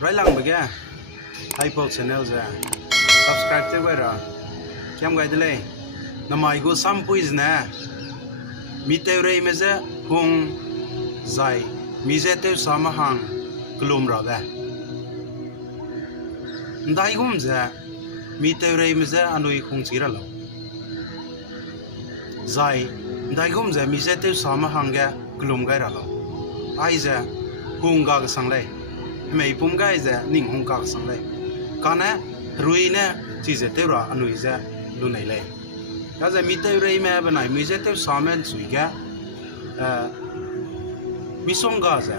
ไรหลังไปแกไฮโปชแนลจ้ะ subscribe เจ้าไว้รอเข้มไกด์เลยน้ำมันกูซ้ำปุ่ยนะมีเตวเรย์ไม่ใช่หงใจมีเจเตวสามหังกลุ่มราเบได้กุมจ้ะมีเตวเรย์ไม่ใช่อนุยคงจีระลใจได้กุมจ้ะมีเจเตวสามหังแกกลุ่มไกระลไอ้จ้ะหงกากสังเลยไม่ปุ่มไกจ้ะนิ่งหงกากสังเลยกันนะรุยเนี่ยที่เจเตวระอนุยจ้ะดูไหนเลยก็จะมีเตวเรย์แม่เป็นไหนมีเจเตวสามเป็นสุยแกมีส่งกาจ้ะ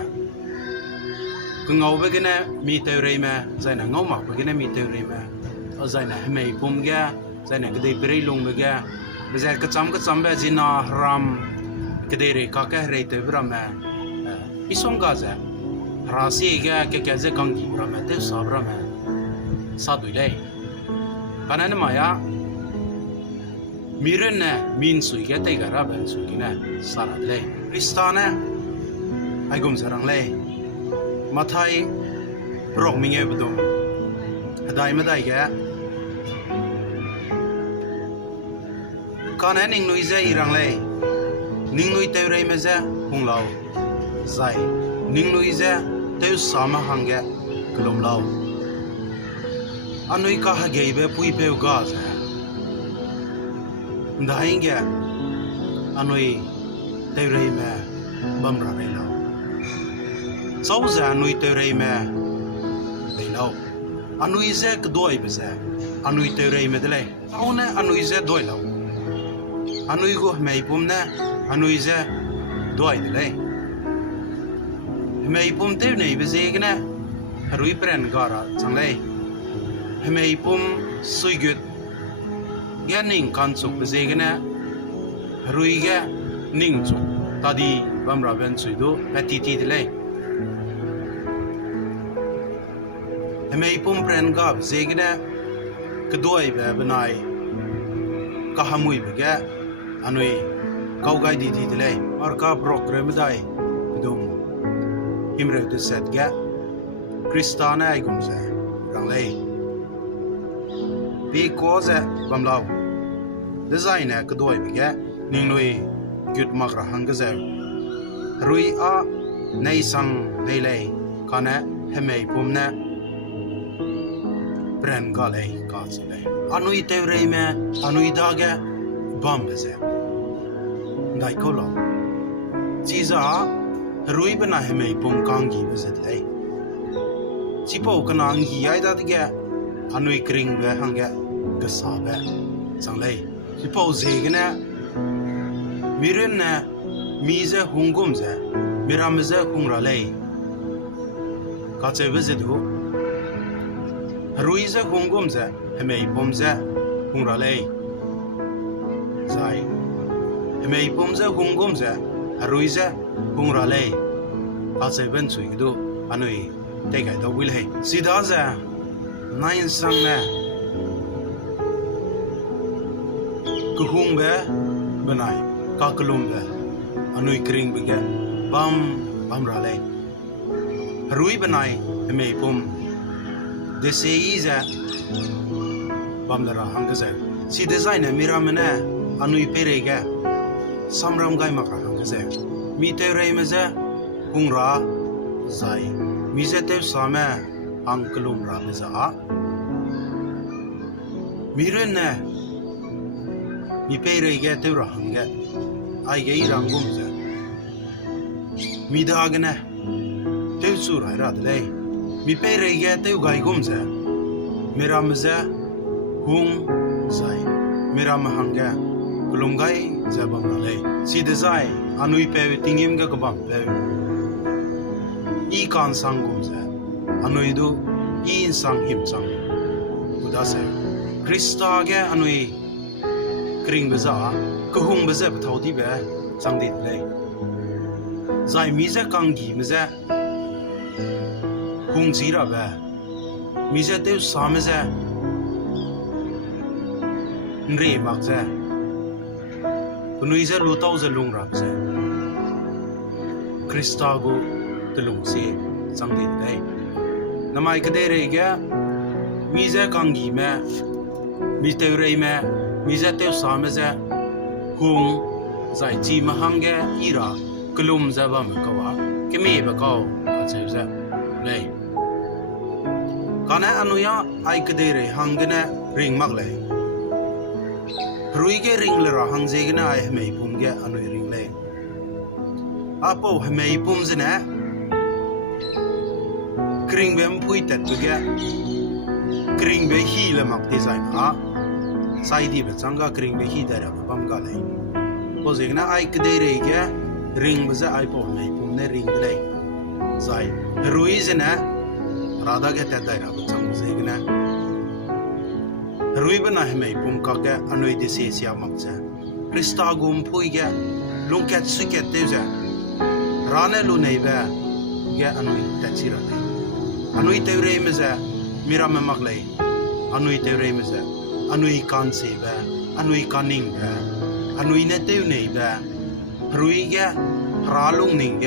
ก็เงาไปกันเนี่ยมีเตวเรย์แม่ใจน่ะเงาหมากไปกันเนี่ยมีเตวเรย์แม่เอาใจน่ะเหmeipumแกใจน่ะก็ได้ไปเรื่อยลงไปแกไปใจก็จำแบบจีน่ารำก็ได้เรียกแค่เรื่อยเตวระแม่มีส่งกาจ้ะราศีแกจะกังกีระแม่เตวสาบระแม่สาดุเลยปนันมาyaมีเรื่องเนี่ยมีนสุยแกเตกระแบบสุยเนี่ยสาระเลยคริสตาเนี่ยไอ้กุมสรังเลยมาไทยปรกมิงเอบุดมได้ไม่ได้แกการนั้นningnuiเจอีรังเลยningnuiเตวเรย์ไม่เจหงเหลาใจningnuiเจเตวสามหังแกกลุ่มเหลาอันนุยก็ฮักเกย์แบบปุยเปวกาจ้ะได้ยังแกอันนุยเตวเรย์แม่บัมราเรลาเจ้าจะอันนุยเตวเรย์แม่เรลาอันนุยเจก็ด้วยไปเจอันนุยเตวเรย์แม่เดเลยเอาเนี่ยอันนุยเจด้วยแล้วอันนุยกูไม่ปุ่มเนี่ยอันนุยเจด้วยเดเลยไม่ปุ่มเตวเนี่ยไปเจกันเนี่ยherui peran-gaจังเลยhemeipumสุยกุดแกนิ่งกันสุกไปเจกันเนี่ยheruiแกนิ่งสุกตาดีบัมราเป็นสุยดูแพทิตีเดเลยhemeipum peran-gaไปเจกันเนี่ยkeduaibeเป็นไงก็หามุยไปแกอันนี้เขาไกด์ดีเดเลยMARKAโปรแกรมได้ดูหิมเรื่องที่เสร็จแกคริสตาเน่ไอ้กุมเจรังเลยPiekuaเจบัมลาวเดซายเนี่ยก็ด้วยไปแกningnuiกุดมักระหังก็เจรุยnei-sang-neiเลยกันเนี่ยhemeipumเนี่ยperan-gaเลยก็เจเลยอันนี้เตวเรย์แม่อันนี้ดาแกบัมเจได้ก็ลองจีจ้าheruiเป็นอะไรhemeipumกังกีไปเจเลยชิปโอกันอังกีไอ้ดัดแกอันนี้กริ่งเบะฮังแกก็สาบะจังเลยชิปโอเจกันเนี่ยมีเรื่องเนี่ยมีเจหงกุมเจมีรำเจหงระเลยก็เจเบเจดูheruiเจหงกุมเจhemeipumเจหงระเลยใจhemeipumเจหงกุมเจheruiเจหงระเลยก็เจเป็นสุยดูอันนี้เด็กไอ้ตัววิลให้สิดาเจnei-sang-neiก็หงเบะเป็นไงก็กลุ่มเบะอันนี้กริ่งไปแกบัมราเลยheruiเป็นไงhemeipum dezaiเจบัมลาราฮังก็เจสิเดซายเนี่ยมีรามันเนี่ยอันนี้เปรย์แกสัมรำไกมักราฮังก็เจมีเตวเรย์มันเจหงราใจมีเจเตวสามอังกลุ่มราเบจ้ามีเรื่องเนี่ยมีเปรย์แกเตวราฮังแกไอ้แกอีรังกุมเจมีดากันเนี่ยเตวสูรายรัดเลยมีเปรย์แกเตวไกกุมเจมีรำเจหงใจมีรำฮังแกกลุ่มไกเจบังราเลยสีเดซายอันนี้เปวติงยิมแกก็บังเปวอีการสังกุมเจอันนี้ดูอีนสังหิมสังกุดาเซคริสตาแกอันนี้กริ่งเบจ้าก็หงเบจ้าไปท่าที่เบจังดิดเลยใจมีเจกังกีมีเจหงจีระเบมีเจเตวสามเจนเรียมักเจคนนี้เจลูเต้าเจลุงรับเจคริสตากูตลุงเสียจังดิดเลย นามายก็ได้เรื่องแกมีเจ้ากังกีแม่มีเตวเรย์แม่มีเจ้าเตวสามเจ้าหงใจจีมาหังแกอีระกลุ่มเจ้าบ้ามันก็ว่าก็ไม่แบบเขาอาจจะเจ้าเลยการนั้นอนุญาตไอ้ก็ได้เรื่องหังกันเนี่ยริงมากเลยรู้แกริงเลยระหังเจกันไอ้เหมยปุ่มแกอนุริงเลยอาปูเหมยปุ่มเจนะกริ่งเบมพุยตัดตัวแกกริ่งเบฮีเลยมักดีไซน์ใส่ดีแบบสังกัดกริ่งเบฮีได้รับปั๊มกันเลยพอเจกันไอ้ก็ได้เรื่องแกริงแบบจะไอ้ปูเหมยปุ่มเนี่ยริงเลยใส่รู้เจนะราดาแกตัดได้รับจังเจกันนะรู้เป็นอะไรเหมยปุ่มก็แกอนุดิเสียมักจะคริสตากุมพุยแกลุงแกสุกแกเตวจะร้านลุนไอ้แบบแกอนุตัดชีระเลยอนุเตวเรมจะมีรำมักเลยอนุเตวเรมจะอนุการเสียแบบอนุการนิ่งแบบอนุเนเตวเนยแบบรู้แกราลุงนิ่งแก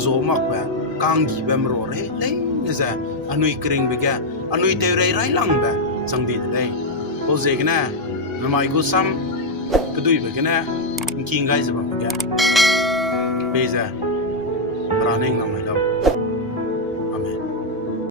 โจมักแบบกังกีแบบมรอเลยเลยนี่จะอนุกริ่งแบบแกอนุเตวเรไรลังแบบสังดีเลยพอเจกันนะนามายกุซัมก็ดูแบบกันนะกินไก่จะแบบแกเบซ่าร้านเองน้อง